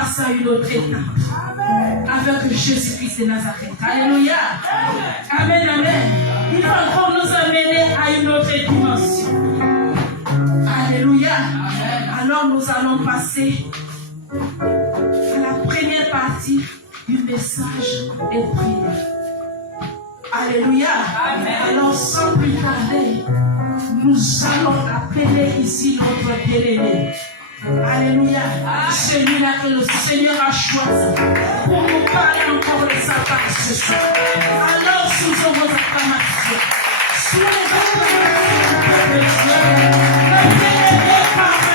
passer à une autre étape avec Jésus-Christ de Nazareth. Alléluia. Amen, amen. Il va encore nous amener à une autre dimension. Alléluia. Alors nous allons passer à la première partie du message et prière. Alléluia. Alors sans plus tarder, nous allons appeler ici notre bien-aimé. Alléluia. Celui-là que le Seigneur a choisi pour nous parler encore de sa part ce soir. Alors sous vos acclamations, sous les acclamations de Dieu, le bien-aimé parfait.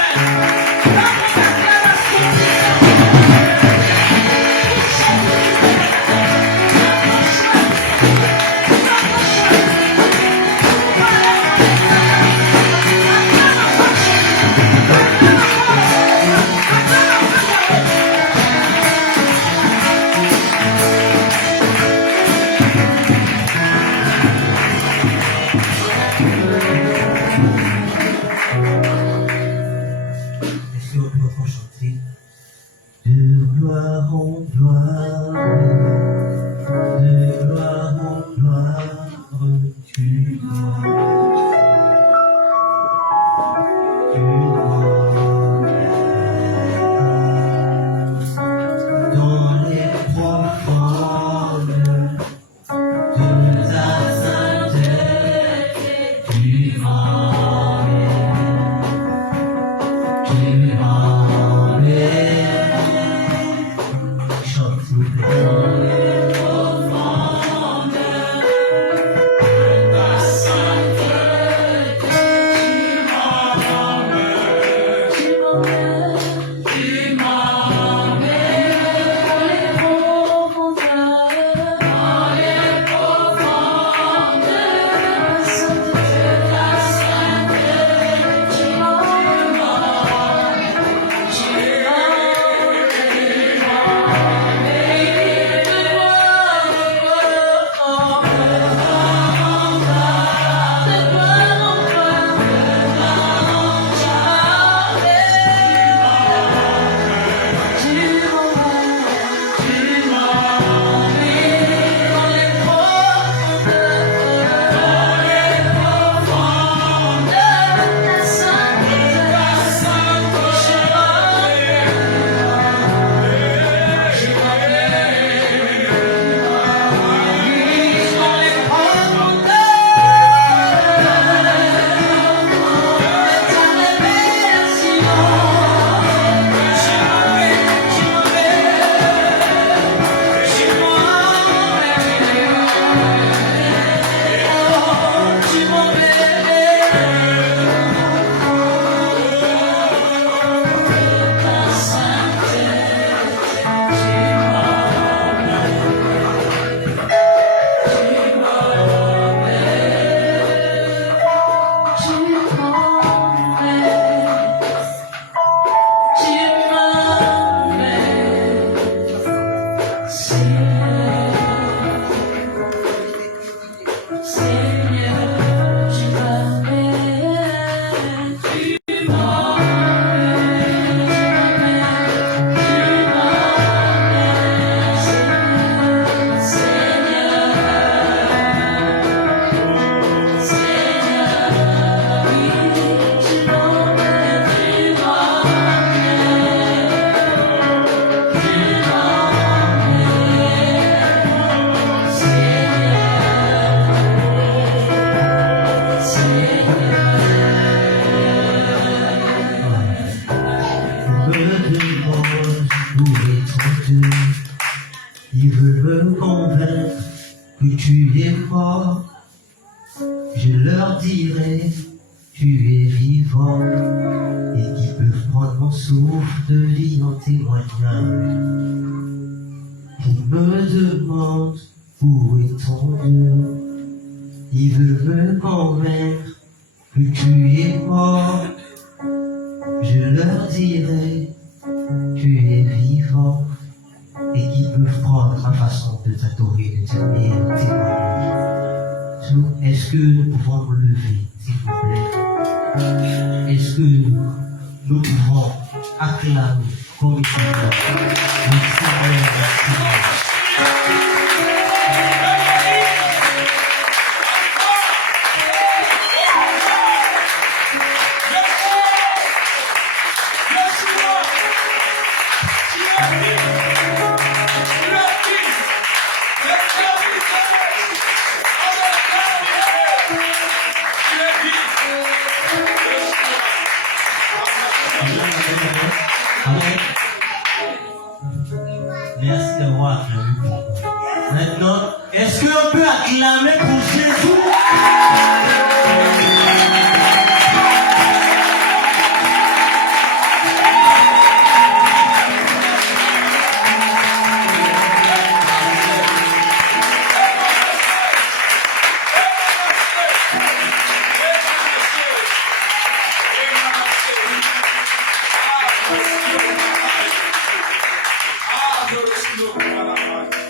Est-ce que nous pouvons nous lever, s'il vous plaît? Est-ce que nous pouvons acclamer comme il se doit. Merci, merci. Amen. Merci d'avoir acclamé pour moi. Maintenant, est-ce qu'on peut acclamer pour Jésus?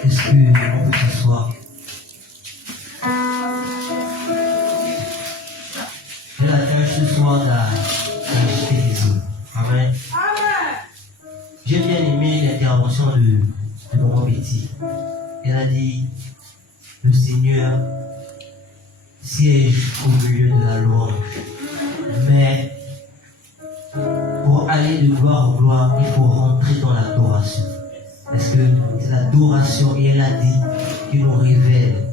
Est-ce qu'on peut s'asseoir? J'ai la tâche ce soir d'acheter les eaux. Amen. J'ai bien aimé l'intervention de maman Betty. Elle a dit, le Seigneur siège au milieu de la louange. Mais pour aller de gloire en gloire, il faut rentrer dans l'adoration. Parce que c'est l'adoration, et elle a dit, qui nous révèle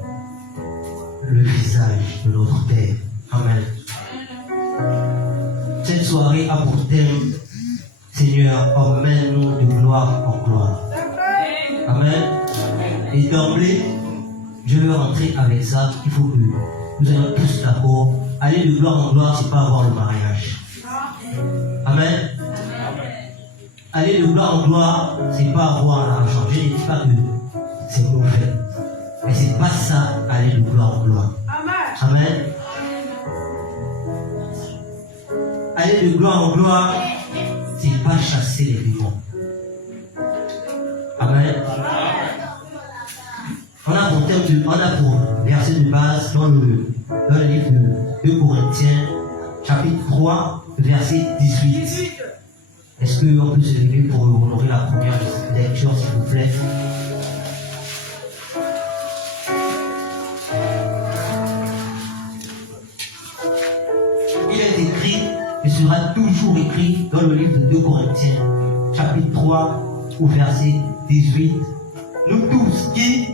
le visage de notre Père. Amen. Cette soirée a pour thème, Seigneur, emmène-nous de gloire en gloire. Amen. Et d'emblée, je veux rentrer avec ça. Il faut que nous ayons tous d'accord. Aller de gloire en gloire, c'est pas avoir le mariage. Amen. Aller de gloire en gloire, c'est pas avoir l'argent. Je ne dis pas que c'est mauvais. Mais c'est pas ça, aller de gloire en gloire. Amen. Aller de gloire en gloire, c'est pas chasser les démons. Amen. On a pour verset de base dans le livre de 2 Corinthiens, chapitre 3, verset 18. Est-ce qu'on peut se lever pour honorer la première lecture, s'il vous plaît? Il est écrit, et sera toujours écrit dans le livre de 2 Corinthiens, chapitre 3, au verset 18. Nous tous qui,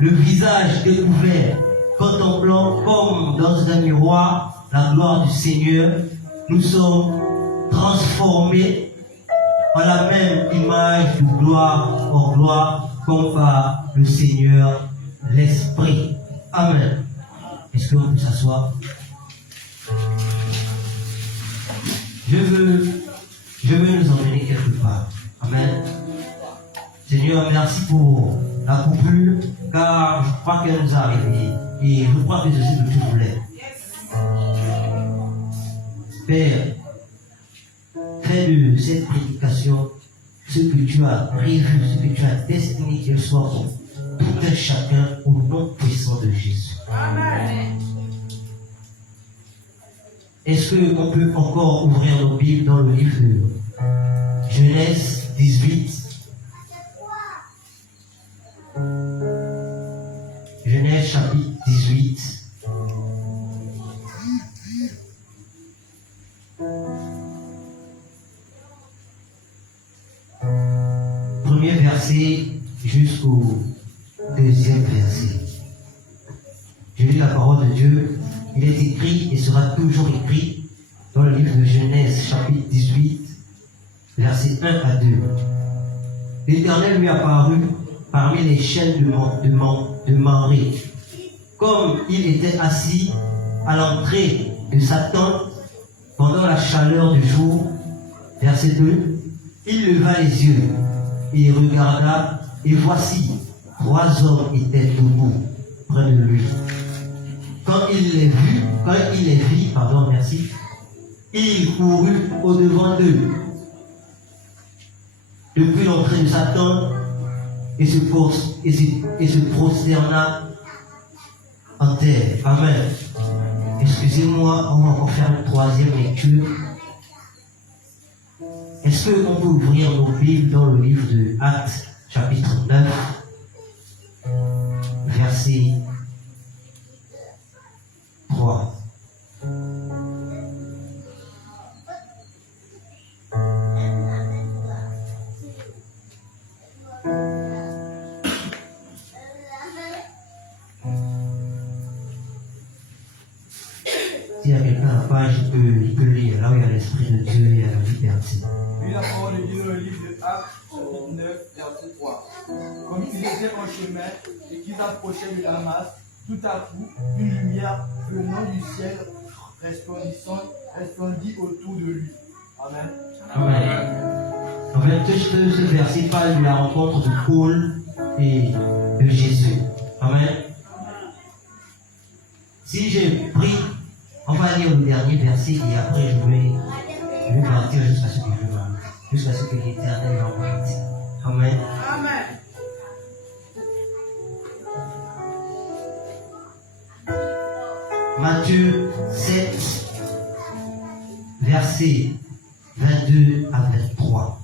le visage découvert, contemplant comme dans un miroir la gloire du Seigneur, nous sommes transformés en la même image de gloire en gloire, comme par le Seigneur l'Esprit. Amen. Est-ce qu'on peut s'asseoir? Je veux nous emmener quelque part. Amen. Seigneur, merci pour la coupure, car je crois qu'elle nous a réveillés. Et je crois que c'est ce que tu voulais. Père, fais de cette prédication ce que tu as prévu, ce que tu as destiné qu'elle soit pour tout un chacun au nom puissant de Jésus. Amen. Est-ce qu'on peut encore ouvrir nos Bibles dans le livre de Genèse 18? Genèse chapitre 18. Premier verset jusqu'au deuxième verset. Je lis la parole de Dieu. Il est écrit et sera toujours écrit dans le livre de Genèse chapitre 18, versets 1 à 2. L'Éternel lui apparut parmi les chaînes de Mamré. Comme il était assis à l'entrée de sa tente pendant la chaleur du jour, verset 2, il leva les yeux et regarda, et voici, 3 hommes étaient debout près de lui. Quand il les vit, il courut au-devant d'eux, depuis l'entrée de sa tente, et se prosterna en terre. Amen. Excusez-moi, on va encore faire une troisième lecture. Est-ce qu'on peut ouvrir nos Bibles dans le livre de Actes, chapitre 9, verset 3. S'il y a quelqu'un à la page, il peut lire, là où il y a l'Esprit de Dieu et la liberté. Puis la parole de Dieu dans le livre de Actes, chapitre 9, verset 3. Comme ils étaient en chemin et qu'ils approchaient de Damas, tout à coup, une lumière venant du ciel resplendit autour de lui. Amen. Amen. En fait, ce verset parle de la rencontre de Paul et de Jésus. Amen. Si j'ai pris, on va lire le dernier verset et après je vais partir jusqu'à ce que je veux, jusqu'à ce que l'Éternel m'envoie. Amen. Amen. Matthieu 7, versets 22 à 23.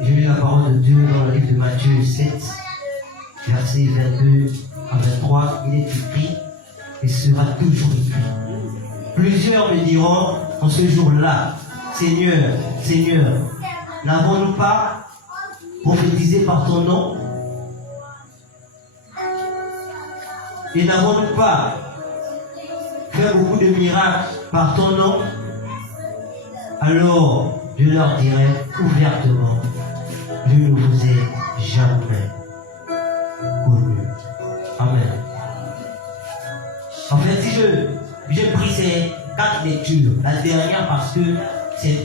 Je lis la parole de Dieu dans le livre de Matthieu 7, versets 22 à 23. Il est écrit et sera toujours écrit. Plusieurs me diront en ce jour-là, Seigneur, Seigneur, n'avons-nous pas prophétisé par ton nom? Et n'avons-nous pas fait beaucoup de miracles par ton nom? Alors je leur dirai ouvertement, je ne vous ai jamais connu. Amen. En fait, si j'ai pris ces 4 lectures, la dernière parce que c'est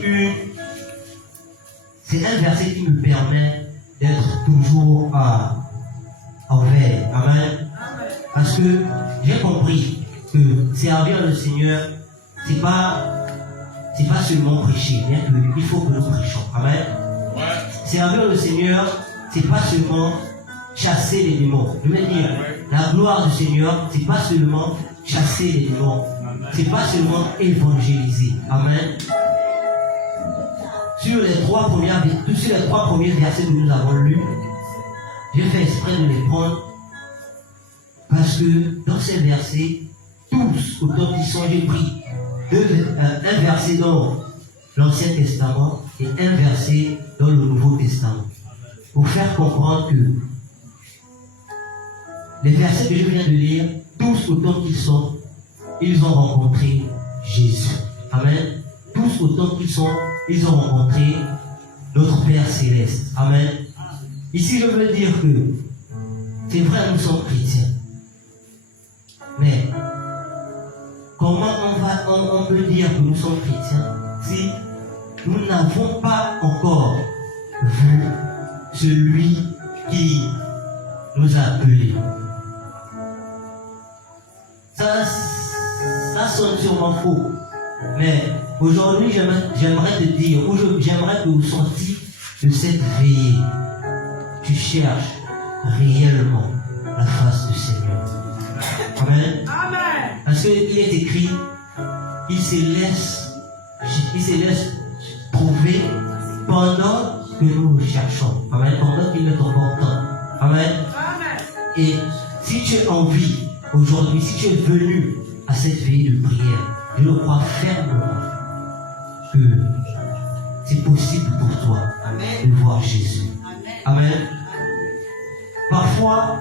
un verset qui me permet d'être toujours en veille. Amen. Parce que j'ai compris que servir le Seigneur, c'est pas seulement prêcher, bien qu'il faut que nous prêchons. Amen. Servir le Seigneur, c'est pas seulement chasser les démons. Je veux dire, la gloire du Seigneur, c'est pas seulement chasser les démons. C'est pas seulement évangéliser. Amen. Sur les trois premiers versets que nous avons lus, j'ai fait exprès de les prendre parce que dans ces versets, tous, autant qu'ils sont, j'ai pris un verset dans l'Ancien Testament et un verset dans le Nouveau Testament. Pour faire comprendre que les versets que je viens de lire, tous autant qu'ils sont, ils ont rencontré Jésus. Amen. Tous autant qu'ils sont, ils ont rencontré notre Père Céleste. Amen. Ici, je veux dire que c'est vrai, nous sommes chrétiens. Mais comment on peut dire que nous sommes chrétiens si nous n'avons pas encore vu celui qui nous a appelés? Ça sonne sûrement faux. Mais aujourd'hui, j'aimerais te dire, j'aimerais que vous sentiez de cette veillée, tu cherches réellement la face du Seigneur. Amen. Amen. Parce qu'il est écrit, il se laisse trouver pendant que nous le cherchons. Amen. Pendant qu'il est encore temps. Amen. Amen. Et si tu es en vie aujourd'hui, si tu es venu à cette veillée de prière, je le crois fermement que c'est possible pour toi de voir Jésus. Amen. Parfois,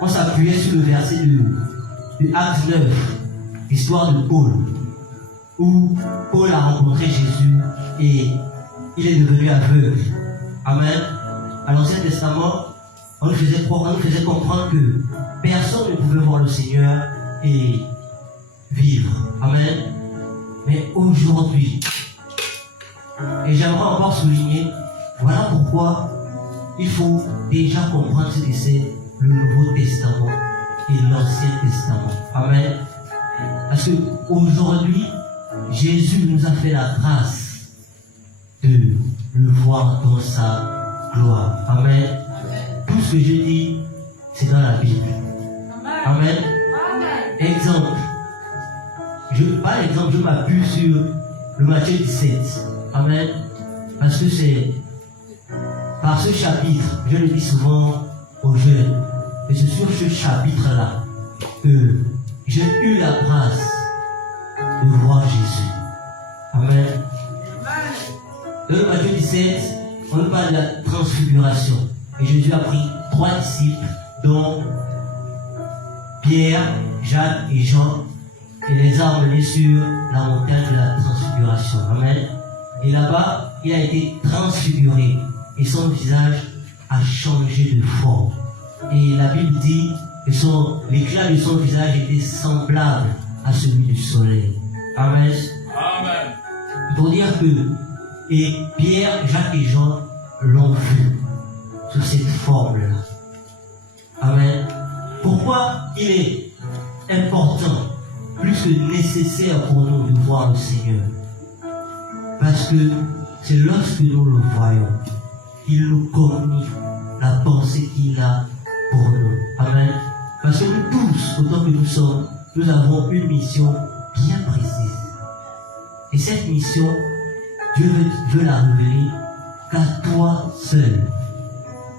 on s'appuyait sur le verset de Actes 9, l'histoire de Paul, où Paul a rencontré Jésus et il est devenu aveugle. Amen. À l'Ancien Testament, on nous faisait comprendre que personne ne pouvait voir le Seigneur et vivre. Amen. Mais aujourd'hui, et j'aimerais encore souligner, voilà pourquoi il faut déjà comprendre ce que c'est le Nouveau Testament et l'Ancien Testament. Amen. Parce que aujourd'hui, Jésus nous a fait la grâce de le voir dans sa gloire. Amen. Tout ce que je dis, c'est dans la Bible. Amen. Exemple. par exemple, je m'appuie sur le Matthieu 17. Amen. Parce que c'est par ce chapitre, je le dis souvent aux jeunes, et c'est sur ce chapitre-là que j'ai eu la grâce de voir Jésus. Amen. Dans le Matthieu 17, on nous parle de la transfiguration. Et Jésus a pris 3 disciples, dont Pierre, Jacques et Jean, et les a emmenés sur la montagne de la transfiguration. Amen. Et là-bas, il a été transfiguré. Et son visage a changé de forme. Et la Bible dit que l'éclat de son visage était semblable à celui du soleil. Amen. Amen. Pour dire que Pierre, Jacques et Jean l'ont vu sous cette forme-là. Amen. Pourquoi il est important, plus que nécessaire pour nous de voir le Seigneur? Parce que c'est lorsque nous le voyons qu'il nous communique la pensée qu'il a pour nous. Amen. Parce que nous tous, autant que nous sommes, nous avons une mission bien précise. Et cette mission, Dieu veut la révéler qu'à toi seul.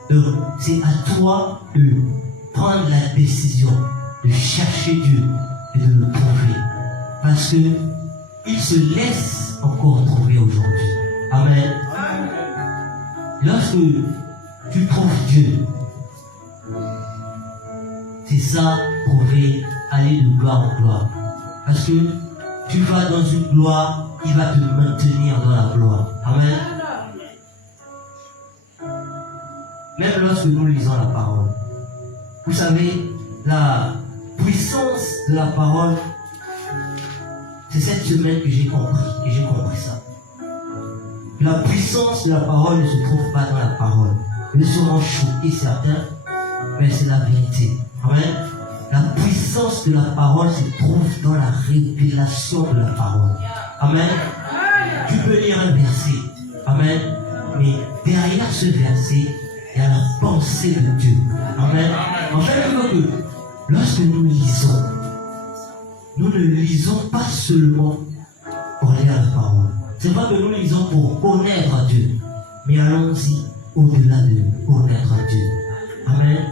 Donc, c'est à toi de prendre la décision de chercher Dieu et de le trouver. Parce que il se laisse encore trouver aujourd'hui. Amen. Lorsque tu trouves Dieu, c'est ça, trouver, aller de gloire en gloire. Parce que tu vas dans une gloire, il va te maintenir dans la gloire. Amen. Même lorsque nous lisons la parole, vous savez, la puissance de la parole, c'est cette semaine que j'ai compris ça. La puissance de la parole ne se trouve pas dans la parole. Nous serons choqués certains, mais c'est la vérité. Amen. La puissance de la parole se trouve dans la révélation de la parole. Amen. Tu peux lire un verset. Amen. Mais derrière ce verset, il y a la pensée de Dieu. Amen. En fait, je veux que lorsque nous lisons, nous ne lisons pas seulement pour lire la parole. C'est pas que nous lisons pour connaître Dieu, mais allons-y au-delà de connaître Dieu. Amen.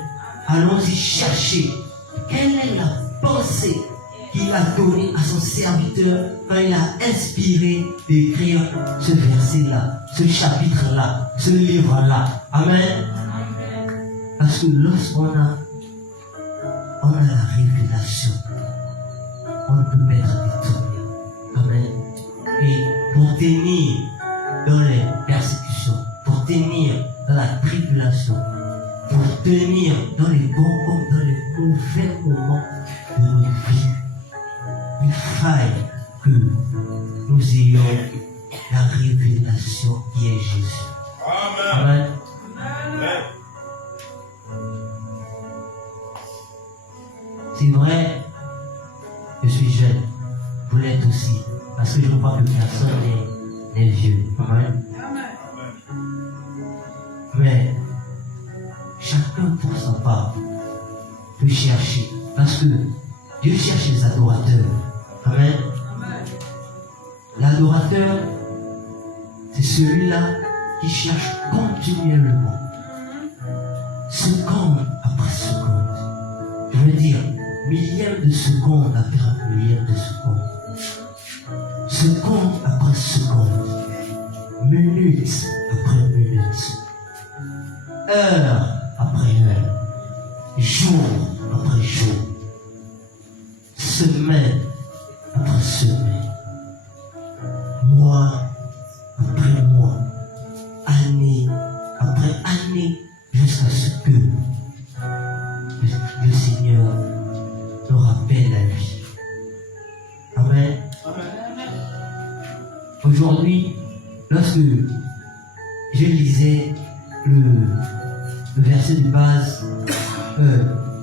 Allons-y chercher quelle est la pensée qu'il a donnée à son serviteur quand il a inspiré d'écrire ce verset-là, ce chapitre-là, ce livre-là. Amen. Parce que lorsqu'on a la révélation, on ne peut pas être détourné. Amen. Et pour tenir dans les persécutions, pour tenir dans la tribulation, pour tenir dans les bons comme dans les mauvais moments de notre vie, il faille que nous ayons la révélation qui est Jésus. Amen. Amen. C'est vrai, je suis jeune, vous l'êtes aussi, parce que je vois que personne n'est vieux. Amen. Mais chacun pour sa part peut chercher, parce que Dieu cherche les adorateurs. Amen. L'adorateur, c'est celui-là qui cherche continuellement, seconde après seconde. Je veux dire, millième de seconde après millième de seconde. Seconde après seconde. Minute après minute. Heure après heure. Jour après jour. Semaine après semaine. Mois après mois. Année après année. Jusqu'à ce que le Seigneur nous rappelle la vie. Amen. Aujourd'hui, lorsque je lisais le verset de base,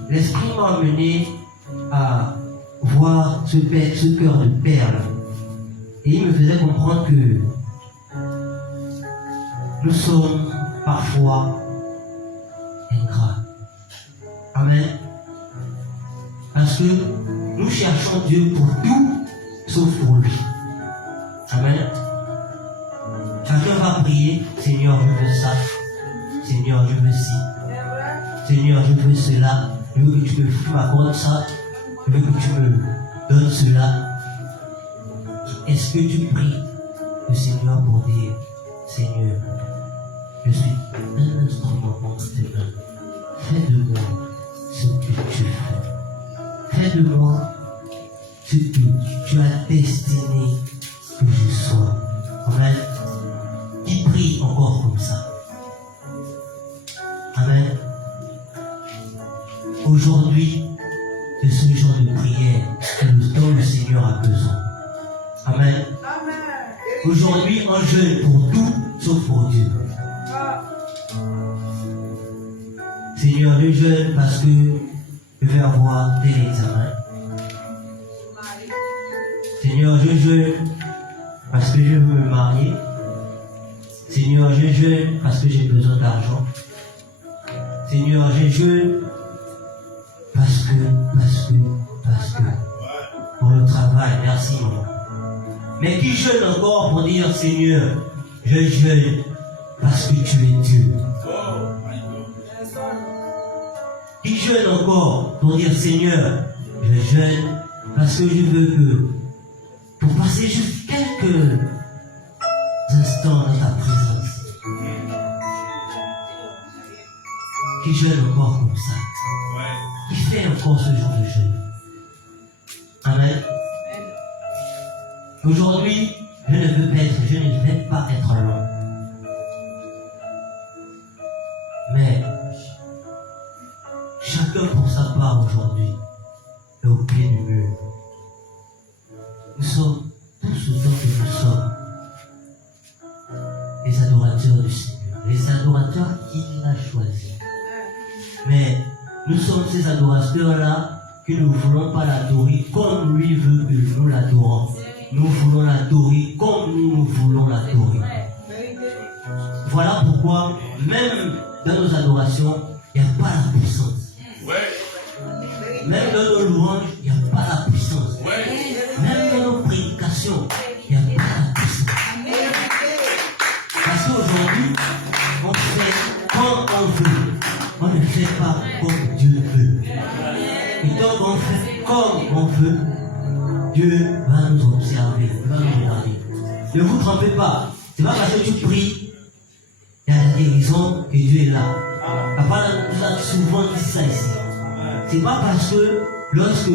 l'Esprit m'a amené à voir ce cœur de perle. Et il me faisait comprendre que nous sommes parfois ingrats. Amen. Parce que nous cherchons Dieu pour tout sauf pour lui. Amen. Chacun va prier, Seigneur, je veux ça. Seigneur, je veux ci. Seigneur, je veux cela. Je veux que tu m'accordes ça. Je veux que tu me donnes cela. Est-ce que tu pries le Seigneur pour dire, Seigneur, je suis un instrument entre tes mains. Fais de moi ce que tu veux. Fais de moi ce que tu as destiné que je sois. Amen. Qui prie encore comme ça? Amen. Aujourd'hui, c'est ce genre de prière dont le Seigneur a besoin. Amen. Aujourd'hui, on jeûne pour tout, sauf pour Dieu. Seigneur, je jeûne parce que je vais avoir tel examen. Seigneur, je jeûne parce que je veux me marier. Seigneur, je jeûne parce que j'ai besoin d'argent. Seigneur, je jeûne parce que, pour le travail, merci maman. Mais qui jeûne encore pour dire, Seigneur, je jeûne parce que tu es Dieu. Qui jeûne encore pour dire, Seigneur, je jeûne parce que je veux que, pour passer juste quelques instants dans ta présence. Qui jeûne encore comme ça. Qui fait encore ce genre de jeûne. Amen. Aujourd'hui, je ne vais pas être long. Mais chacun pour sa part aujourd'hui est au pied du mur. Nous sommes tous autant que nous sommes les adorateurs du Seigneur, les adorateurs qu'il a choisis. Mais nous sommes ces adorateurs-là que nous ne voulons pas l'adorer comme lui veut que nous l'adorons. Nous voulons l'adorer comme nous voulons l'adorer. Voilà pourquoi, même dans nos adorations, il n'y a pas la puissance. Même dans nos louanges, il n'y a pas la puissance. Même dans nos prédications, il n'y a pas la puissance. Parce qu'aujourd'hui, on fait comme on veut. On ne fait pas comme Dieu veut. Et donc on fait comme on veut. Dieu va nous observer, il va nous regarder. Ne vous trompez pas. C'est pas parce que tu pries, il y a la guérison et Dieu est là. Papa nous a souvent dit ça ici. C'est pas parce que lorsque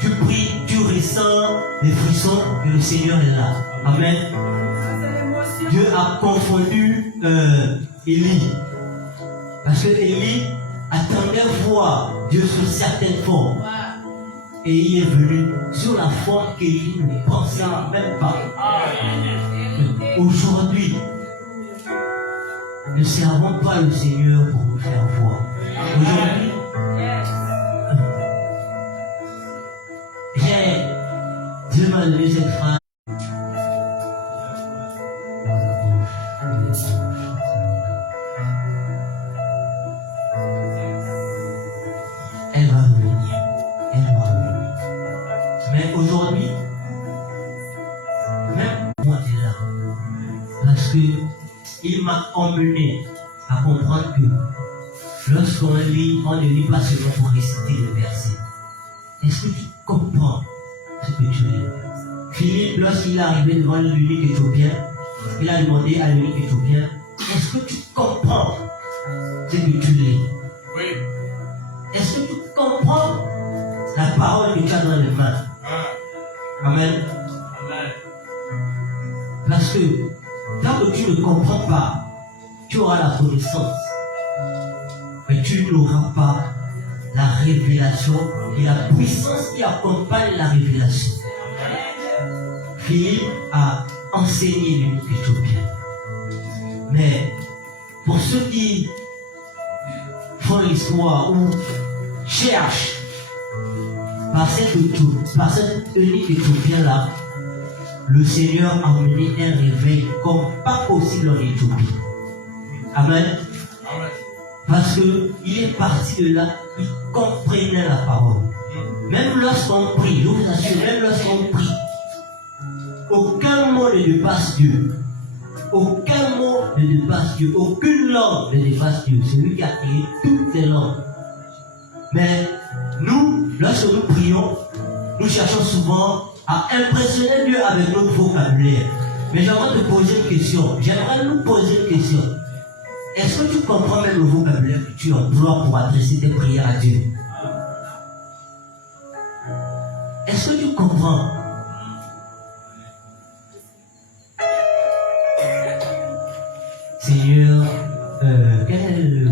tu pries, tu ressens les frissons et le Seigneur est là. Amen. Dieu a confondu Élie. Parce que Élie attendait voir Dieu sur certaines formes. Et il est venu sur la forme qu'Élie ne pensait même pas. Aujourd'hui, ne servons pas le Seigneur pour nous faire voir. Aujourd'hui, Dieu m'a donné cette phrase. Elle va revenir. Mais aujourd'hui, même moi est là. Parce qu'il m'a emmené à comprendre que lorsqu'on lit, on ne lit pas seulement pour réciter les versets. Est-ce que tu comprends ce que tu lis? Philippe, lorsqu'il est arrivé devant l'eunuque éthiopien, il a demandé à l'eunuque éthiopien, est-ce que tu comprends ce que tu lis? Oui. Est-ce que tu comprends la parole que tu as dans les mains? Amen. Amen. Parce que tant que tu ne comprends pas, tu auras la connaissance, mais tu n'auras pas la révélation et la puissance qui accompagne la révélation. Philippe a enseigné l'eunuque éthiopien. Mais pour ceux qui font l'histoire ou cherchent par cette eunuque éthiopien-là, le Seigneur a mené un réveil comme pas possible en Éthiopie. Amen. Amen. Parce qu'il est parti de là, il comprenait la parole. Même lorsqu'on prie, je vous assure, même lorsqu'on prie, Aucun mot ne dépasse Dieu. Aucun mot ne dépasse Dieu. Aucune langue ne dépasse Dieu. C'est lui qui a créé toutes les langues. Mais nous, lorsque nous prions, nous cherchons souvent à impressionner Dieu avec notre vocabulaire. Mais j'aimerais te poser une question. J'aimerais nous poser une question. Est-ce que tu comprends même le vocabulaire que tu emploies pour adresser tes prières à Dieu? Est-ce que tu comprends? Seigneur, quel est le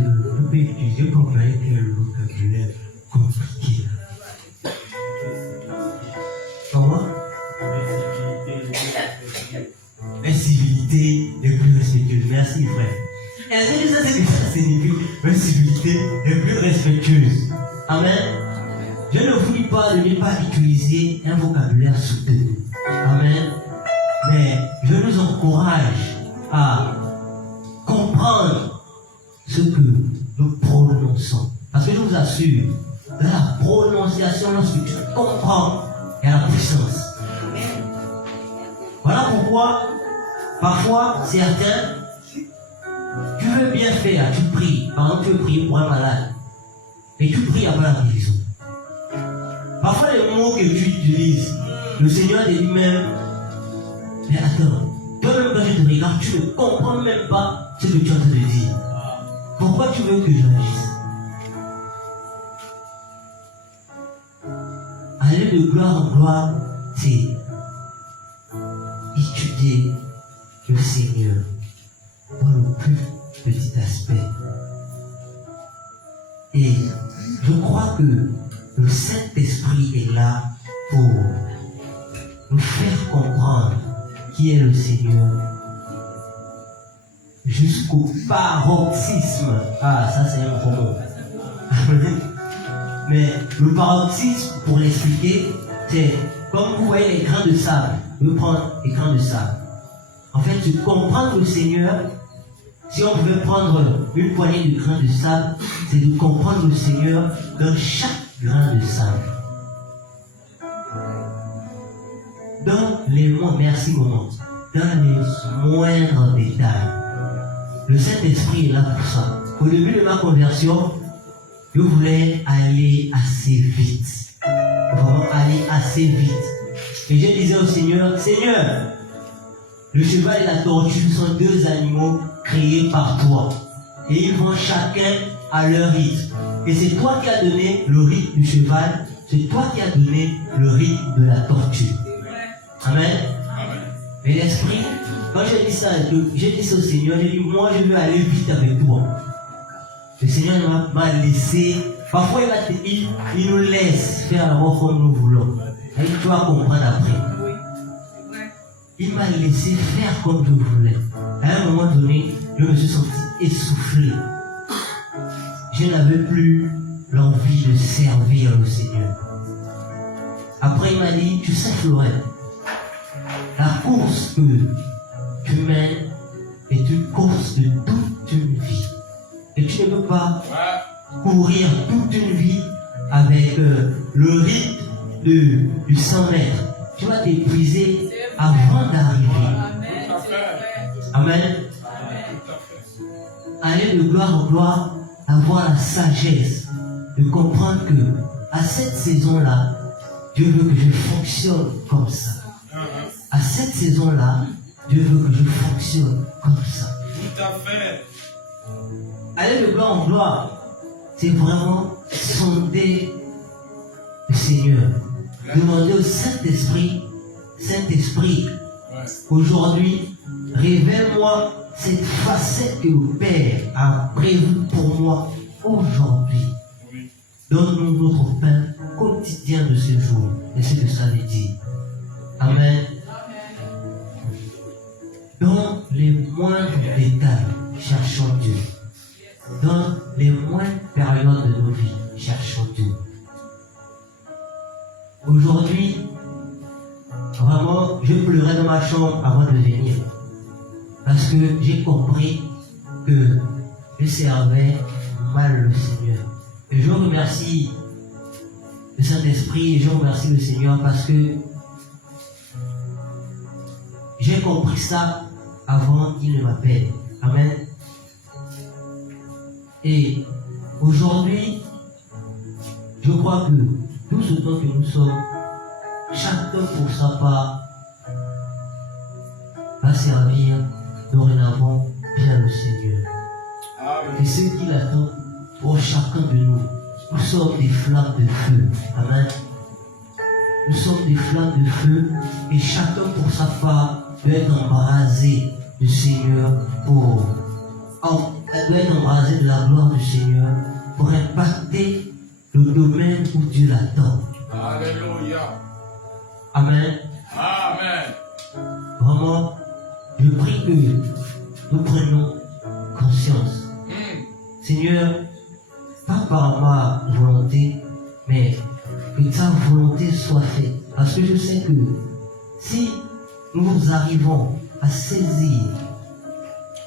peut utiliser pour parler le vocabulaire compliqué? Comment? Incivilité les plus respectueuses. Merci frère. Est-ce que ça c'est que ça signifie incivilité les plus respectueuses? Amen. Je ne vous dis pas de ne pas utiliser un vocabulaire soutenu. Amen. Mais je nous encourage à comprendre ce que nous prononçons. Parce que je vous assure, dans la prononciation, lorsque tu comprends, il y a la puissance. Voilà pourquoi, parfois, certains, tu veux bien faire, tu pries. Par exemple, tu veux prier pour un malade. Et tu pries après la guérison. Parfois, les mots que tu utilises, le Seigneur dit lui-même, mais attends, toi-même quand je te regarde, tu ne comprends même pas ce que tu es en train de dire. Pourquoi tu veux que j'agisse? Aller de gloire en gloire, c'est étudier le Seigneur dans le plus petit aspect. Et je crois que le Saint-Esprit est là pour nous faire comprendre qui est le Seigneur jusqu'au paroxysme. Ah, ça c'est un gros mot. Mais le paroxysme, pour l'expliquer, c'est comme vous voyez les grains de sable. Je vais prendre les grains de sable. En fait, de comprendre le Seigneur, si on pouvait prendre une poignée de grains de sable, c'est de comprendre le Seigneur dans chaque grain de sable. Dans les moindres, merci maman, dans les moindres détails. Le Saint-Esprit est là pour ça. Au début de ma conversion, je voulais aller assez vite. Vraiment aller assez vite. Et je disais au Seigneur, Seigneur, le cheval et la tortue sont deux animaux créés par toi. Et ils vont chacun à leur rythme. Et c'est toi qui as donné le rythme du cheval, c'est toi qui as donné le rythme de la tortue. Amen. Mais l'esprit, quand j'ai dit ça au Seigneur, j'ai dit, moi je veux aller vite avec toi. Le Seigneur m'a laissé, parfois il nous laisse faire la mort comme nous voulons. Et tu vas comprendre après. Il m'a laissé faire comme je voulais. À un moment donné, je me suis senti essoufflé. Je n'avais plus l'envie de servir le Seigneur. Après, il m'a dit, tu sais, Florent, la course que tu mènes est une course de toute une vie. Et tu ne peux pas courir toute une vie avec le rythme du 100 mètres. Tu vas t'épuiser avant d'arriver. Amen. Aller de gloire en gloire, avoir la sagesse de comprendre que à cette saison-là, Dieu veut que je fonctionne comme ça. À cette saison-là, Dieu veut que je fonctionne comme ça. Tout à fait. Aller de gloire en gloire, c'est vraiment sonder le Seigneur. Demander au Saint-Esprit, Saint-Esprit, aujourd'hui, révèle-moi cette facette que le Père a prévue pour moi aujourd'hui. Donne-nous notre pain quotidien de ce jour. Et c'est ce que ça veut dire. Amen. Dans les moindres détails, cherchons Dieu. Dans les moindres périodes de nos vies, cherchons Dieu. Aujourd'hui, vraiment, je pleurais dans ma chambre avant de venir. Parce que j'ai compris que je servais mal le Seigneur. Et je remercie le Saint-Esprit et je remercie le Seigneur parce que j'ai compris ça avant qu'il ne m'appelle. Amen. Et aujourd'hui, je crois que tout ce temps que nous sommes, chacun pour sa part, va servir dorénavant bien le Seigneur. Amen. Et ce qu'il attend pour chacun de nous, nous sommes des flammes de feu. Amen. Nous sommes des flammes de feu et chacun pour sa part doit être embrasé du Seigneur doit être embrasé de la gloire du Seigneur pour impacter le domaine où Dieu l'attend. Alléluia. Amen. Amen. Vraiment, je prie que nous prenions conscience. Seigneur, pas par ma volonté, mais que ta volonté soit faite. Parce que je sais que si nous arrivons à saisir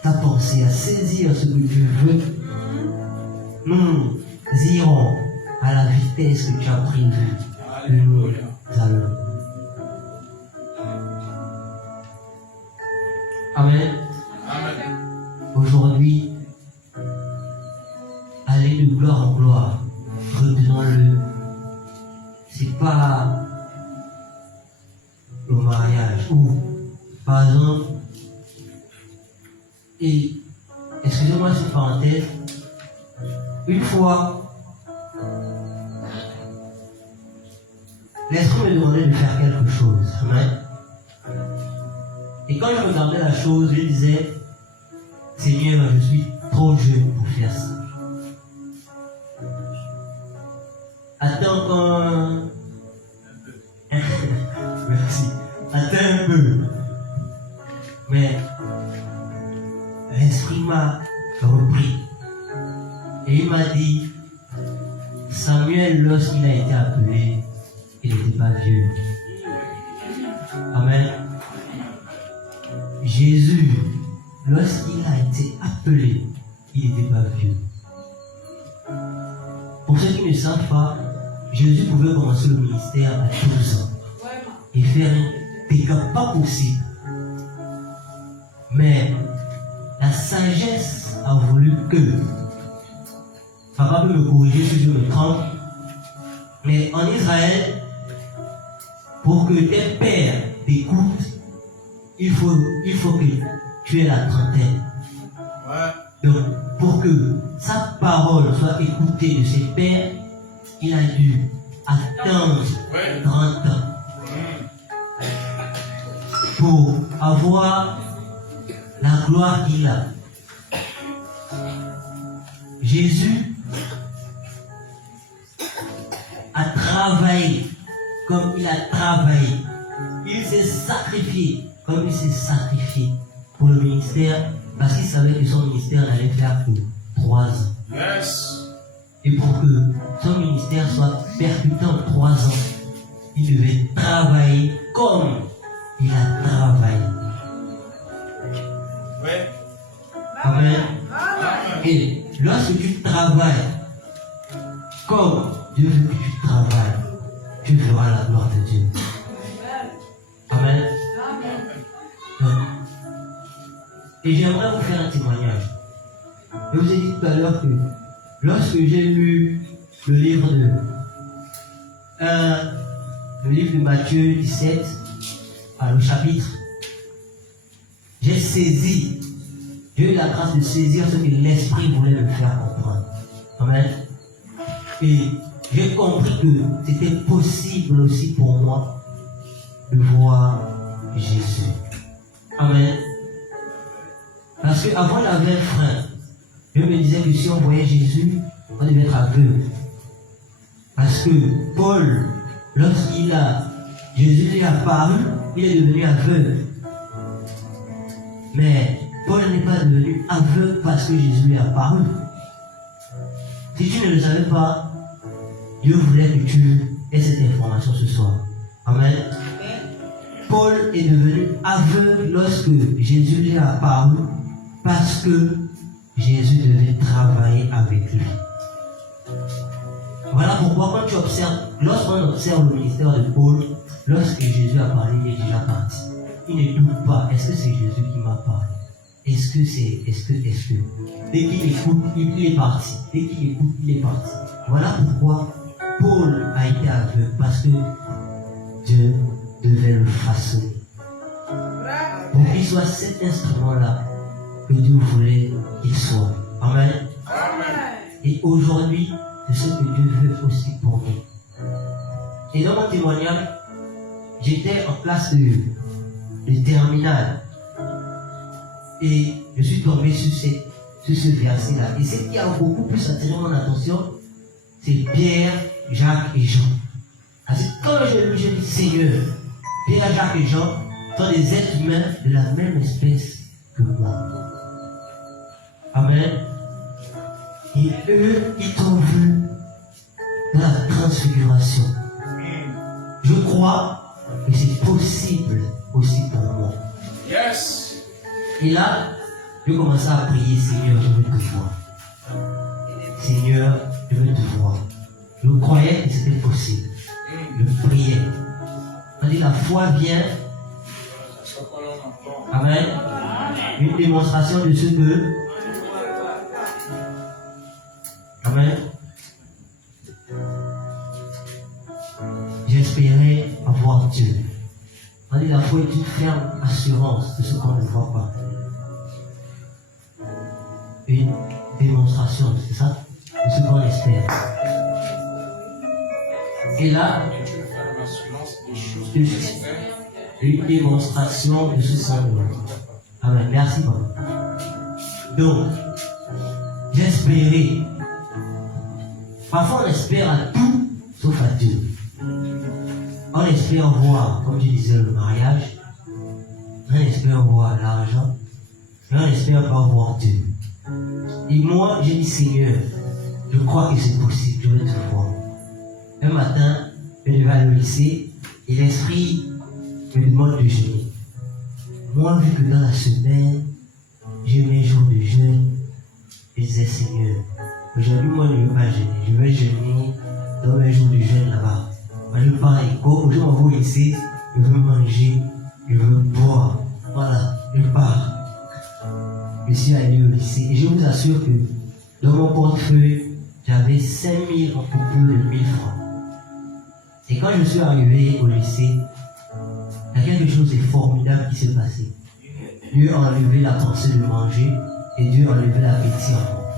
ta pensée, à saisir ce que tu veux, nous irons à la vitesse que tu as prévue que nous allons. Amen. Amen. Aujourd'hui, aller de gloire en gloire, retenons-le. C'est pas le mariage ou, par exemple, et excusez-moi cette parenthèse, une fois, l'esprit me demandait de faire quelque chose. Amen. Et quand je regardais la chose, je disais, Seigneur, je suis trop jeune pour faire ça. Attends quand... Merci. Attends un peu. Mais l'esprit m'a repris. Et il m'a dit, Samuel, lorsqu'il a été appelé, il n'était pas vieux. Amen. Jésus, lorsqu'il a été appelé, il n'était pas vieux. Pour ceux qui ne savent pas, Jésus pouvait commencer le ministère à 12 ans et faire un dégât pas possible. Mais la sagesse a voulu que, papa peut me corriger si je me trompe, mais en Israël, pour que tes pères t'écoutent, il faut que tu aies la trentaine. Donc, pour que sa parole soit écoutée de ses pères, il a dû attendre 30 ans pour avoir la gloire qu'il a. Jésus a travaillé comme il a travaillé. Il s'est sacrifié comme il s'est sacrifié pour le ministère parce qu'il savait que son ministère n'allait faire que 3 ans. Yes. Et pour que son ministère soit percutant 3 ans, il devait travailler comme il a travaillé. Ouais. Amen. Amen. Et lorsque tu travailles comme Dieu veut que tu travailles, tu verras la gloire de Dieu. Amen. Donc, et j'aimerais vous faire un témoignage. Je vous ai dit tout à l'heure que lorsque j'ai lu le livre de Matthieu 17, le chapitre, j'ai saisi, j'ai eu la grâce de saisir ce que l'Esprit voulait me faire comprendre. Amen. Et j'ai compris que c'était possible aussi pour moi de voir Jésus. Amen. Parce qu'avant, il avait un frein. Je me disais que si on voyait Jésus, on devait être aveugle. Parce que Paul, Jésus lui est apparu, il est devenu aveugle. Mais Paul n'est pas devenu aveugle parce que Jésus lui est apparu. Si tu ne le savais pas, Dieu voulait que tu aies cette information ce soir. Amen. Paul est devenu aveugle lorsque Jésus lui est apparu parce que Jésus devait travailler avec lui. Voilà pourquoi quand tu observes, lorsqu'on observe le ministère de Paul, lorsque Jésus a parlé, il est déjà parti. il ne doute pas. Est-ce que c'est Jésus qui m'a parlé? Est-ce que? Dès qu'il écoute, il est parti. Dès qu'il écoute, il est parti. Voilà pourquoi Paul a été aveugle, parce que Dieu devait le façonner. Pour qu'il soit cet instrument-là que Dieu voulait qu'il soit. Amen. Et aujourd'hui, c'est ce que Dieu veut aussi pour nous. Et dans mon témoignage, j'étais en classe de terminale. Et je suis tombé sur ce verset-là. Et ce qui a beaucoup plus attiré mon attention, c'est Pierre, Jacques et Jean. Parce que quand j'ai lu, j'ai dit, Seigneur, Pierre, Jacques et Jean sont des êtres humains de la même espèce que moi. Amen. Et eux, ils t'ont vu dans la transfiguration. Je crois que c'est possible aussi pour moi. Yes. Et là, je commençais à prier, Seigneur, je veux te voir. Seigneur, je veux te voir. Je croyais que c'était possible. Je priais. On dit la foi vient. Amen. Une démonstration de ce que. Amen. J'espérais avoir Dieu. On dit la foi est une ferme assurance de ce qu'on ne voit pas. Une démonstration, c'est ça, de ce qu'on espère. Et là, une démonstration de ce qu'on voit. Amen. Merci beaucoup. Donc, j'espérais. Parfois on espère à tout sauf à Dieu. On espère voir, comme tu disais, le mariage. On espère voir l'argent. Mais on espère pas voir Dieu. Et moi, j'ai dit, Seigneur, je crois que c'est possible, je veux te voir. Un matin, je devais aller au lycée et l'esprit me demande de jeûner. Moi, vu que dans la semaine, j'ai mes jours de jeûne, je disais, Seigneur, aujourd'hui, moi, je ne veux pas jeûner. Je veux jeûner dans mes jours de jeûne là-bas. Moi, je pars à l'école, je m'envoie au lycée, je veux manger, je veux boire. Voilà, je pars. Je suis allé au lycée et je vous assure que dans mon portefeuille, j'avais 5000 en coupure de 1000 francs. Et quand je suis arrivé au lycée, il y a quelque chose de formidable qui s'est passé. Dieu a enlevé la pensée de manger et Dieu a enlevé l'appétit en moi.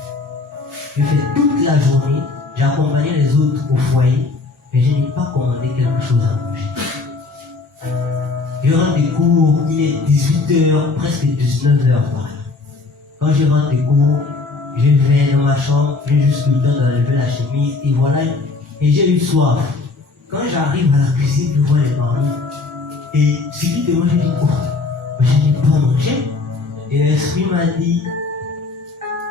J'ai fait toute la journée, j'ai accompagné les autres au foyer, mais je n'ai pas commandé quelque chose à manger. Je rentre des cours, il est 18h, presque 19h par là. Quand je rentre des cours, je vais dans ma chambre, j'ai juste le temps d'enlever la chemise, et voilà, et j'ai eu soif. Quand j'arrive à la cuisine, je vois les maris, et subitement je dis, oh, je n'ai pas mangé. Et l'esprit m'a dit,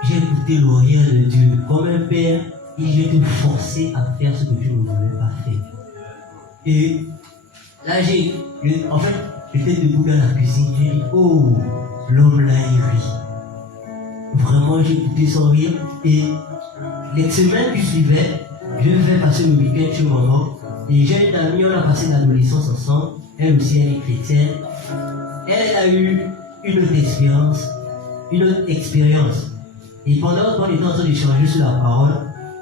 j'ai écouté le rire de Dieu comme un père, et je te forcer à faire ce que tu ne voulais pas faire. Et là, en fait, j'étais debout dans la cuisine, j'ai dit, oh, l'homme là, il rit. Vraiment, j'ai écouté son rire. Et les semaines qui suivaient, je vais passer le week-end chez maman. Et j'ai une amie, on a passé l'adolescence ensemble. Elle aussi, elle est chrétienne. Elle a eu une autre expérience. Et pendant qu'on était en train d'échanger sur la parole,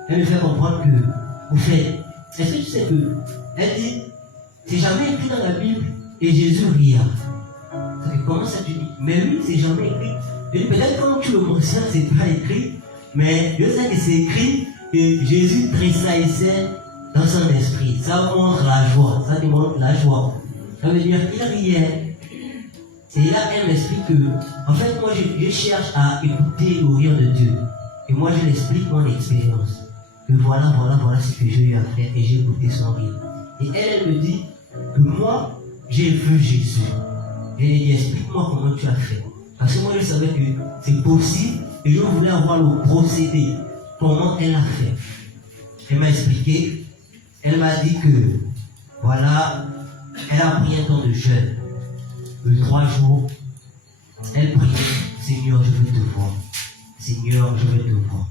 elle me fait comprendre que, vous faites, est-ce que tu sais que, elle dit, c'est jamais écrit dans la Bible, et Jésus ria. Comment ça tu dis? Mais oui, c'est jamais écrit. Et peut-être quand tu le mentionnes, c'est pas écrit, mais je sais que c'est écrit que Jésus tressaillissait dans son esprit. Ça montre la joie, ça démontre la joie. Ça veut dire qu'il riait. Et là, elle m'explique que, en fait, moi, je cherche à écouter le rire de Dieu. Et moi, je l'explique mon expérience. Que voilà ce que j'ai eu à faire, et j'ai écouté son rire. Et elle me dit que moi, j'ai vu Jésus. Je lui ai dit, explique-moi comment tu as fait. Parce que moi, je savais que c'est possible et je voulais avoir le procédé. Comment elle a fait. Elle m'a expliqué. Elle m'a dit que, voilà, elle a pris un temps de jeûne. De 3 jours, elle priait, Seigneur, je veux te voir. Seigneur, je veux te voir.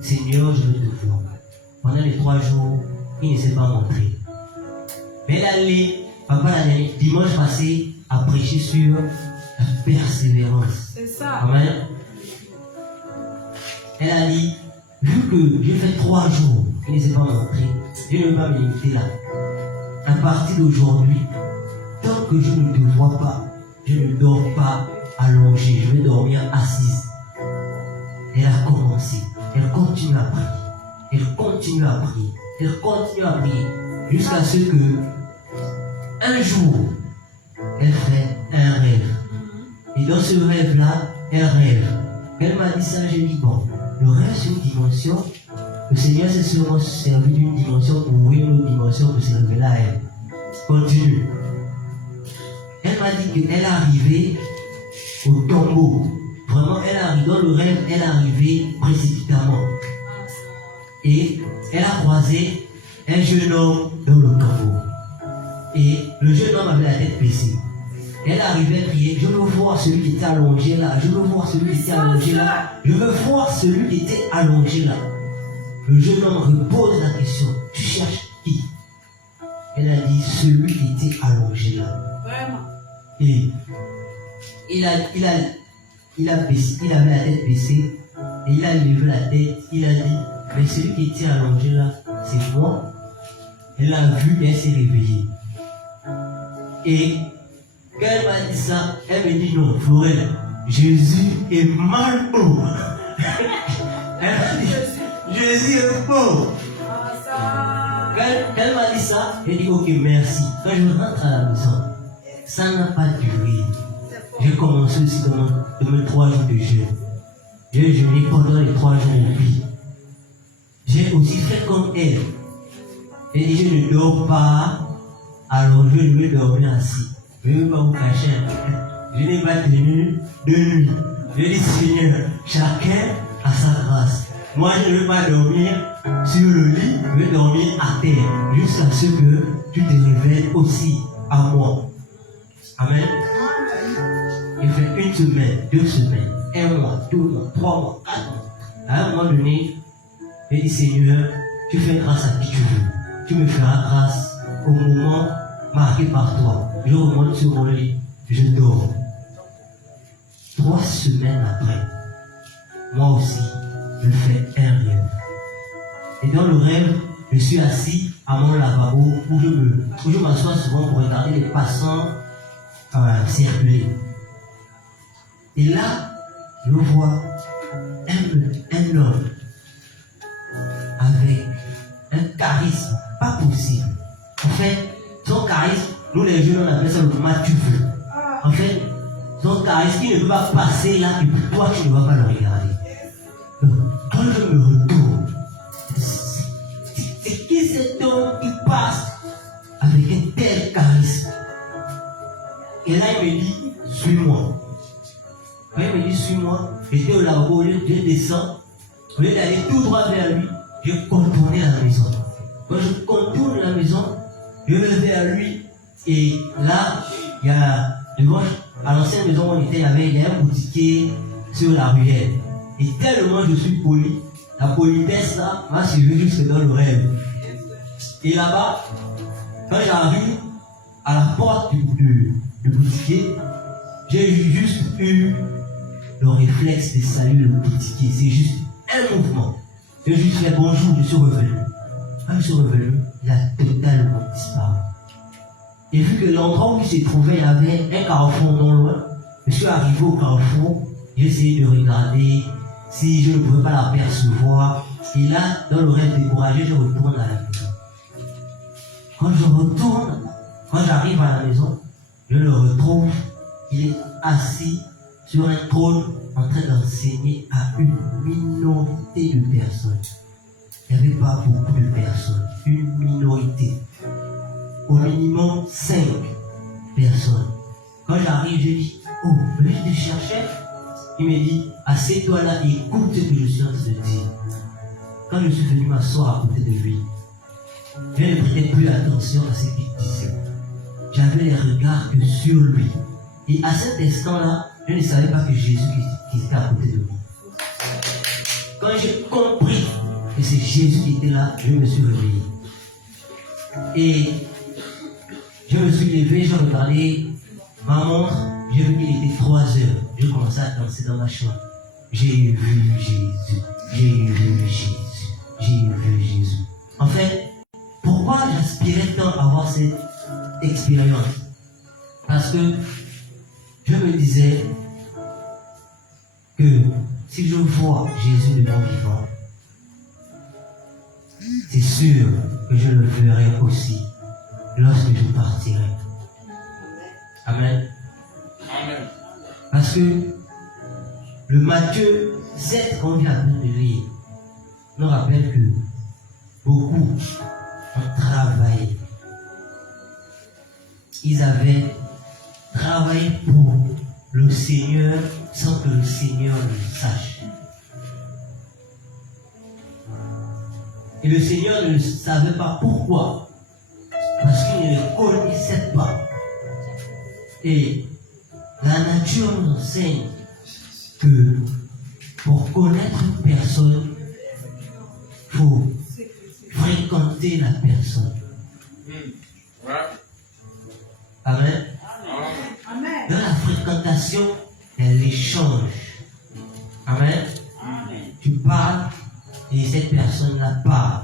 Seigneur, je veux te voir. Pendant les 3 jours, il ne s'est pas montré. Mais elle allait, papa l'année, dimanche passé, a prêché sur la persévérance. C'est ça. Amen. Elle a dit, vu que je fais 3 jours, je ne sais pas montrer, je ne vais pas me limiter là. À partir d'aujourd'hui, tant que je ne te vois pas, je ne dors pas allongé, je vais dormir assise. Elle a commencé, elle continue à prier, elle continue à prier, elle continue à prier, jusqu'à ce que, un jour, elle fait un rêve. Et dans ce rêve-là, elle rêve. Elle m'a dit ça, j'ai dit, bon, le rêve c'est une dimension, le Seigneur s'est seulement servi d'une dimension pour ouvrir une autre dimension pour se révéler à elle. Continue. Elle m'a dit qu'elle est arrivée au tombeau. Vraiment, elle arrive dans le rêve, elle est arrivée précipitamment. Et elle a croisé un jeune homme dans le tombeau. Et le jeune homme avait la tête baissée. Elle arrivait à crier, je veux voir celui qui était allongé là, je veux voir celui qui était allongé là, je veux voir celui qui était allongé là. Le jeune homme repose la question, tu cherches qui? Elle a dit, celui qui était allongé là. Vraiment. Et il avait la tête baissée, et il a levé la tête, il a dit, mais celui qui était allongé là, c'est moi. Elle a vu et elle s'est réveillée. Et quand elle m'a dit ça, elle me dit non, Florel, Jésus est mal haut. Elle m'a dit, Jésus est beau. Quand elle m'a dit ça, j'ai dit ok, merci. Quand je rentre à la maison, ça n'a pas duré. J'ai commencé aussi dans mes 3 jours de jeûne. J'ai jeûné pendant les 3 jours de vie. J'ai aussi fait comme elle. Elle dit je ne dors pas, alors je vais dormir assis. Je ne vais pas vous cacher. Je n'ai pas tenu de nuit. Je dis Seigneur, chacun a sa grâce. Moi je ne vais pas dormir sur le lit, je vais dormir à terre. Jusqu'à ce que tu te révèles aussi à moi. Amen. Il fait 1 semaine, 2 semaines, 1 mois, 2 mois, 3 mois, 4 mois. À un moment donné, je dis Seigneur, tu fais grâce à qui tu veux. Tu me feras grâce au moment marqué par toi. Je remonte sur mon lit, je dors. 3 semaines après, moi aussi, je fais un rêve. Et dans le rêve, je suis assis à mon lavabo où je m'assois souvent pour regarder les passants circuler. Et là, je vois un homme avec un charisme pas possible. En fait, son charisme, nous les jeunes on appelle ça le matuveux. En fait, son charisme qui ne peut pas passer là et puis toi tu ne vas pas le regarder. Donc, quand je me retourne, c'est qui cet homme qui passe avec un tel charisme? Et là il me dit, suis-moi. Quand il me dit, suis-moi, j'étais au lavabo, je descends, au lieu d'aller tout droit vers lui, je contournais la maison. Quand je contourne la maison, je vais vers lui, et là, il y a devant, à l'ancienne maison où on était, il y a un boutiquier sur la ruelle. Et tellement je suis poli, la politesse là m'a suivi jusque dans le rêve. Et là-bas, quand j'arrive à la porte du boutiquier, j'ai juste eu le réflexe de saluer le boutiquier. C'est juste un mouvement. J'ai juste fait bonjour, je suis revenu. Quand je suis revenu, il a totalement disparu. Et vu que l'endroit où il se trouvait, il y avait un carrefour non loin, je suis arrivé au carrefour, j'ai essayé de regarder si je ne pouvais pas l'apercevoir. Et là, dans le rêve découragé, je retourne à la maison. Quand je retourne, quand j'arrive à la maison, je le retrouve, il est assis sur un trône en train d'enseigner à une minorité de personnes. Il n'y avait pas beaucoup de personnes, une minorité. Au minimum 5 personnes. Quand j'arrive, je dis, oh, je te cherchais. Il me dit, assieds-toi là et écoute ce que je suis en train de dire. Quand je suis venu m'asseoir à côté de lui, je ne prêtais plus attention à ce qu'il disait. J'avais les regards que sur lui. Et à cet instant-là, je ne savais pas que Jésus était à côté de moi. Quand j'ai compris que c'est Jésus qui était là, je me suis réveillé. Et je me suis levé, j'ai regardé ma montre, j'ai vu qu'il était 3 heures. Je commençais à danser dans ma chambre. J'ai vu Jésus. J'ai vu Jésus. J'ai vu Jésus. En fait, pourquoi j'aspirais tant à avoir cette expérience? Parce que je me disais que si je vois Jésus de mon vivant, c'est sûr que je le verrai aussi lorsque je partirai. Amen. Amen. Parce que le Matthieu 7 qu'on vient de lire nous rappelle que beaucoup ont travaillé. Ils avaient travaillé pour le Seigneur sans que le Seigneur le sache. Et le Seigneur ne savait pas pourquoi. Parce qu'il ne les connaissait pas. Et la nature nous enseigne que pour connaître une personne, il faut fréquenter la personne. Amen. Dans la fréquentation, il y a l'échange. Amen. Tu parles et cette personne-là parle.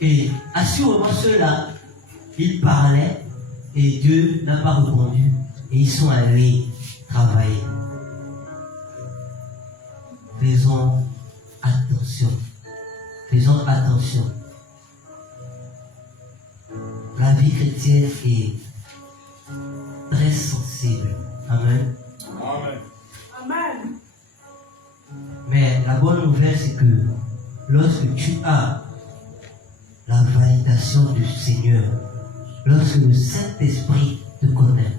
Et assurément ceux-là, ils parlaient et Dieu n'a pas répondu. Et ils sont allés travailler. Faisons attention. Faisons attention. La vie chrétienne est très sensible. Amen. Amen. Amen. Mais la bonne nouvelle, c'est que lorsque tu as la validation du Seigneur, lorsque le Saint-Esprit te connaît,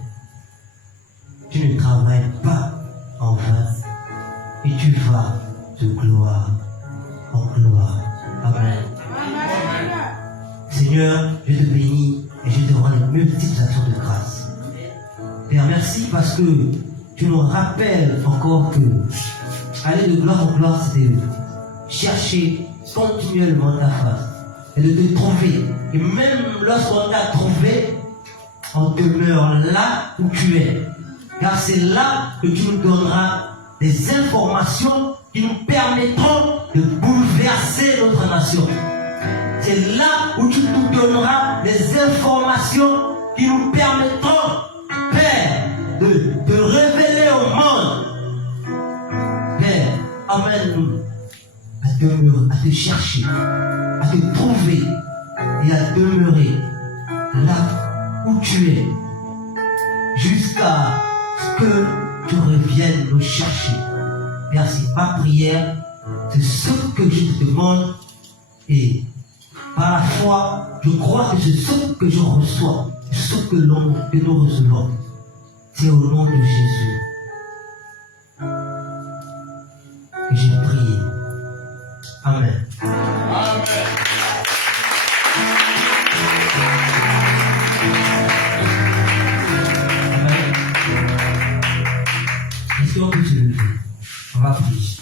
tu ne travailles pas en vain et tu vas de gloire en gloire. Amen. Seigneur, je te bénis et je te rends les multiples actions de grâce. Père, merci parce que tu nous rappelles encore que aller de gloire en gloire, c'est de chercher continuellement ta face et de te trouver. Et même lorsqu'on t'a trouvé, on demeure là où tu es. Car c'est là que tu nous donneras des informations qui nous permettront de bouleverser notre nation. C'est là où tu nous donneras des informations qui nous permettront, Père, de révéler au monde. Père, amène-nous à demeurer, à te chercher, à te trouver et à demeurer là où tu es, jusqu'à ce que tu reviennes nous chercher. Merci. Ma prière, c'est ce que je te demande et par la foi, je crois que c'est ce que je reçois, ce que nous recevons. C'est au nom de Jésus que j'ai prié. Amen. Amen. Amen. Est-ce qu'on peut se lever? On va prier.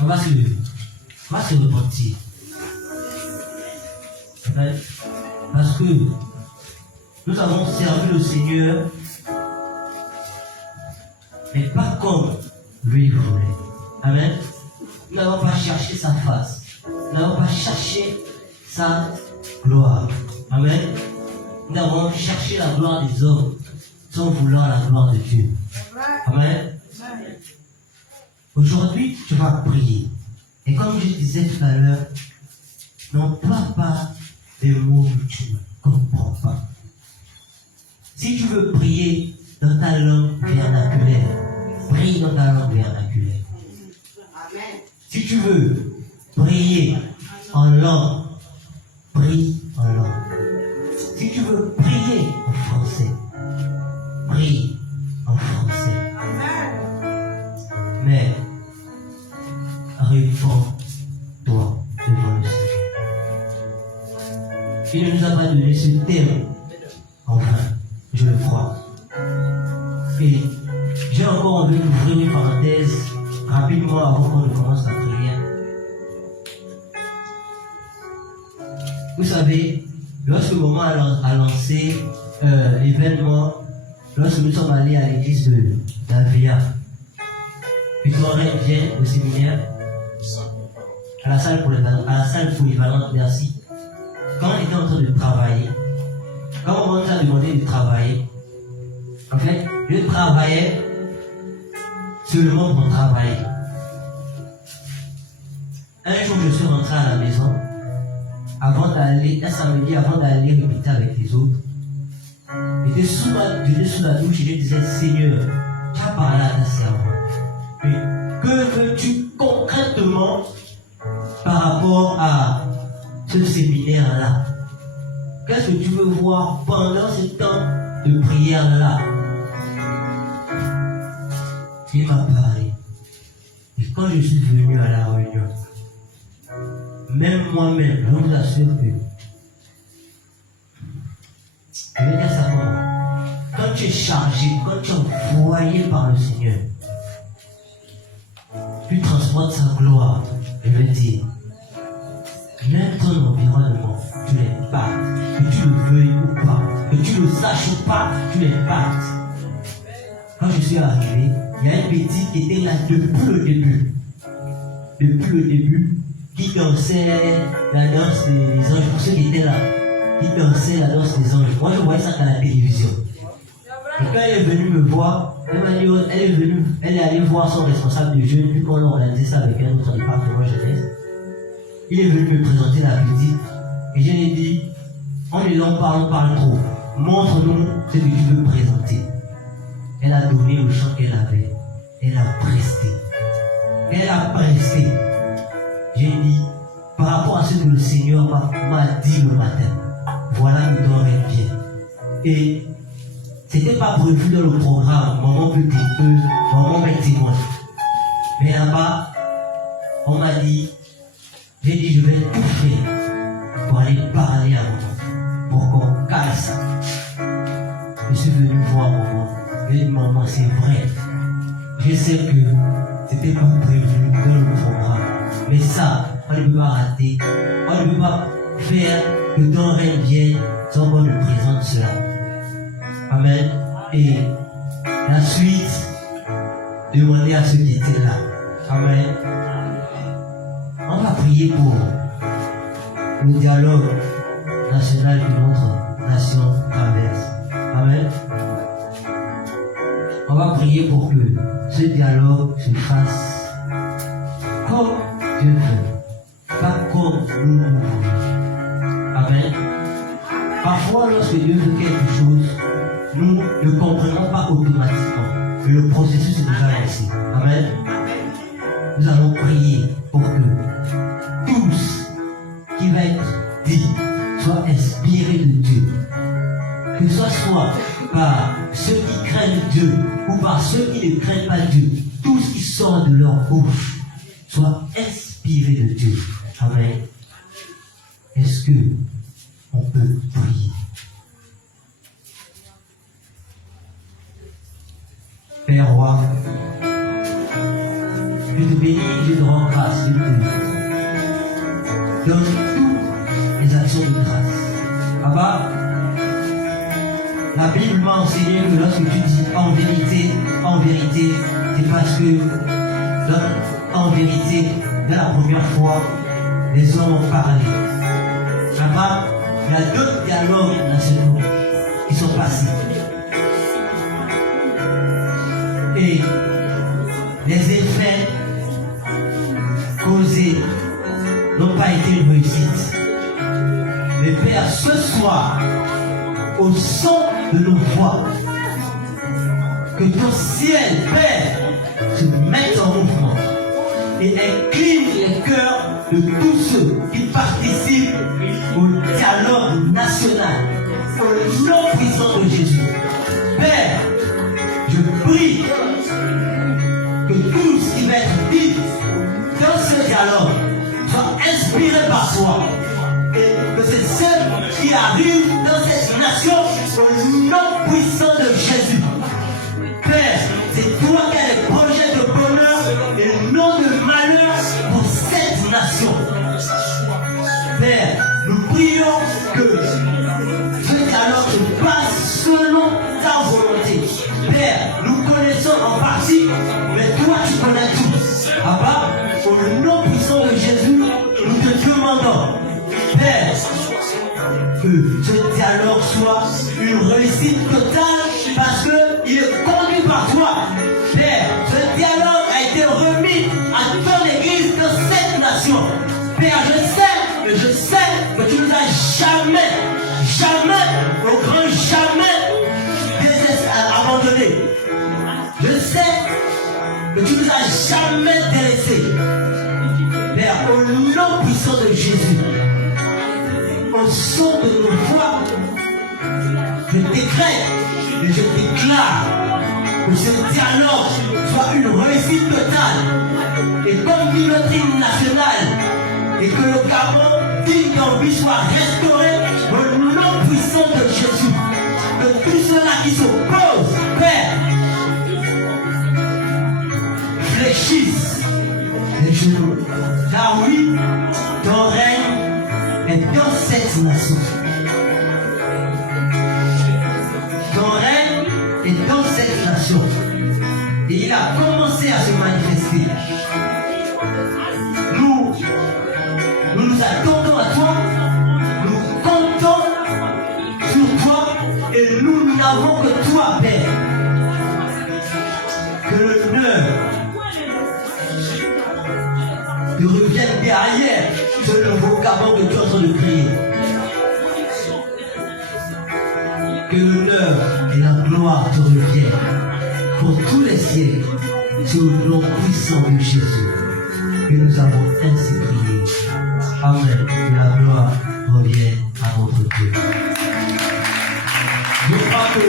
On va se lever. On va se repentir. Amen. Parce que nous avons servi le Seigneur, mais pas comme lui voulait. Amen. Nous n'avons pas cherché sa face. Nous n'avons pas cherché sa gloire. Amen. Nous avons cherché la gloire des hommes sans vouloir la gloire de Dieu. Amen. Aujourd'hui, tu vas prier. Et comme je disais tout à l'heure, n'emploie pas des mots que tu ne comprends pas. Si tu veux prier dans ta langue vernaculaire, prie dans ta langue vernaculaire. Si tu veux prier en langue, prie en langue. Si tu veux prier en français, prie en français. Mais réponds-toi devant le Seigneur. Il ne nous a pas donné ce terme en vain, je le crois. Et j'ai encore envie d'ouvrir une parenthèse rapidement avant qu'on ne commence la prière. Vous savez, lorsque maman a lancé l'événement, lorsque nous sommes allés à l'église d'Avia, puis on vient au séminaire, à la salle polyvalente, merci. Quand on était en train de travailler, quand on nous a demandé de travailler, en fait, je travaillais seulement pour travailler. Un jour, je suis rentré à la maison, un samedi, avant d'aller répéter avec les autres. J'étais sous la douche et je disais, Seigneur, tu as parlé à ta servante. Mais que veux-tu concrètement par rapport à ce séminaire-là? Qu'est-ce que tu veux voir pendant ce temps de prière-là? Il m'a parlé. Et quand je suis venu à la réunion, même moi-même, je vous assure que, je vais dire ça comment? Quand tu es chargé, quand tu es envoyé par le Seigneur, tu transportes sa gloire. Je vais dire, même ton environnement, tu l'impactes, que tu le veuilles ou pas, que tu le saches ou pas, tu l'impactes. Quand je suis arrivé, il y a une petite qui était là depuis le début, qui dansait la danse des anges. Pour ceux qui étaient là, qui dansaient la danse des anges. Moi, je voyais ça à la télévision. Et quand elle est venue me voir, elle m'a dit, elle est allée voir son responsable de jeunes, vu qu'on a organisé ça avec un autre département jeunesse. Il est venu me présenter la petite, et je lui ai dit, on est là, on parle trop. Montre-nous ce que tu veux présenter. Elle a donné le chant qu'elle avait. Elle a presté. J'ai dit, par rapport à ce que le Seigneur m'a dit le matin, voilà une oreille bien. Et c'était pas prévu dans le programme, maman peut t'écouter, maman met témoin. Mais là-bas, on m'a dit, j'ai dit, je vais tout faire pour aller parler à maman, pour qu'on cale ça. Je suis venu voir maman. J'ai dit, maman, c'est vrai. Je sais que c'était pas prévu dans le programme. Mais ça, on ne peut pas rater. On ne peut pas faire que ton rêve vienne sans qu'on nous présente cela. Amen. Et la suite, demandez à ceux qui étaient là. Amen. On va prier pour le dialogue national que notre nation traverse. Amen. On va prier pour que ce dialogue se fasse comme Dieu veut, pas comme nous voulons. Amen. Parfois, lorsque Dieu veut quelque chose, nous ne comprenons pas automatiquement. Mais le processus est déjà lancé. Amen. Nous allons prier pour que tout ce qui va être dit soit inspiré de Dieu. Que ce soit par ceux qui craignent Dieu ou par ceux qui ne craignent pas Dieu, tout ce qui sort de leur bouche soit inspiré de Dieu. Amen. Est-ce que on peut prier? Père roi, je te bénis, je te rends grâce, je te donne toutes les actions de grâce. Abba, la Bible m'a enseigné que lorsque tu dis en vérité, c'est parce que en vérité, dès la première fois, les hommes ont parlé. Là-bas, il y a d'autres dialogues nationaux qui sont passés. Et les effets causés n'ont pas été une réussite. Mais Père, ce soir, au son de nos voix, que ton ciel, Père, se mette en mouvement et incline les cœurs de tous ceux qui participent au dialogue national, au nom puissant de Jésus. Père, je prie que tout ce qui va être dit dans ce dialogue soit inspiré par toi. Et que c'est ceux qui arrivent dans cette nation au nom puissant de Jésus. Père, c'est toi qui as les projets de bonheur et non de malheur pour cette nation. Père, nous prions Ce dialogue se passe selon ta volonté. Père, nous connaissons en partie, mais toi tu connais tout. Abba, au nom puissant de Jésus, nous te demandons, Père, que ce dialogue soit une réussite totale parce qu'il est conduit par toi. Père, ce dialogue a été remis à ton église de cette nation. Père, je sais que tu nous as jamais, au grand jamais, abandonnés. Je sais que tu nous as jamais délaissés. Père, au nom puissant de Jésus, au son de nos voix, je décrète et je déclare que ce dialogue soit une réussite totale et comme dit notre hymne national et que le Gabon digne d'envie soit restauré au nom puissant de Jésus. Que tous ceux-là qui s'opposent, Père, fléchissent les genoux. Car oui, ton règne est dans cette nation. Ton règne est dans cette nation. Et il a commencé à se manifester. Nous attendons à toi. Nous comptons sur toi. Et nous n'avons que toi, Père. Que l'honneur te revienne derrière ce nouveau caban que tu es en train de prier. Que l'honneur et la gloire te reviennent pour tous les siècles sur le nom puissant de Jésus que nous avons ainsi prié. Amen. Que la gloire revienne à notre Dieu. Je crois qu'on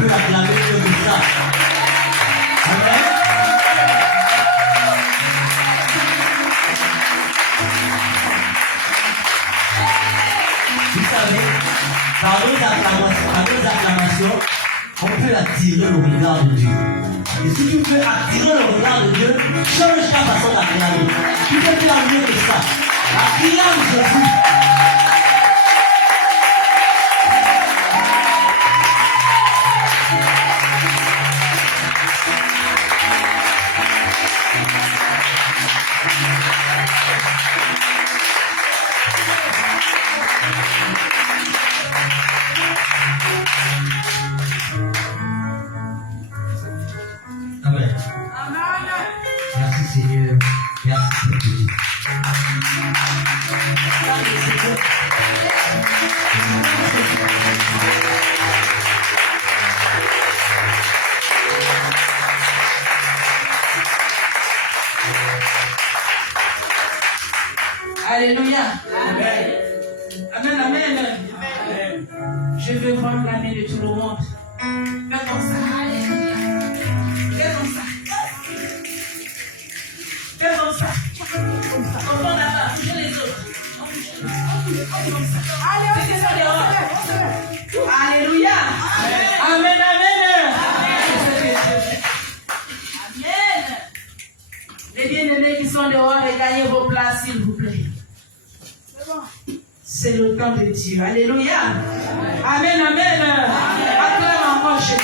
peut acclamer Dieu de ça. Amen. Vous savez, par nos acclamations, on peut attirer le regard de Dieu. Et si tu peux attirer le regard de Dieu, change ta façon d'acclamer. Tu peux faire mieux que ça. Acclame Jésus. Amen. Merci Seigneur. Merci Seigneur. Alléluia. Amen. Amen, amen. Amen. Je veux voir la main de tout le monde. Fais comme ça. Fais comme ça. Fais comme ça. On prend là-bas, touchez les autres. Comme ça. Allez, ça dehors. Alléluia. Amen, amen. Amen. Les bien-aimés qui sont dehors, regagnez vos places, s'il vous plaît. C'est le temps de Dieu. Alléluia. Amen, amen. Acclame encore Jésus.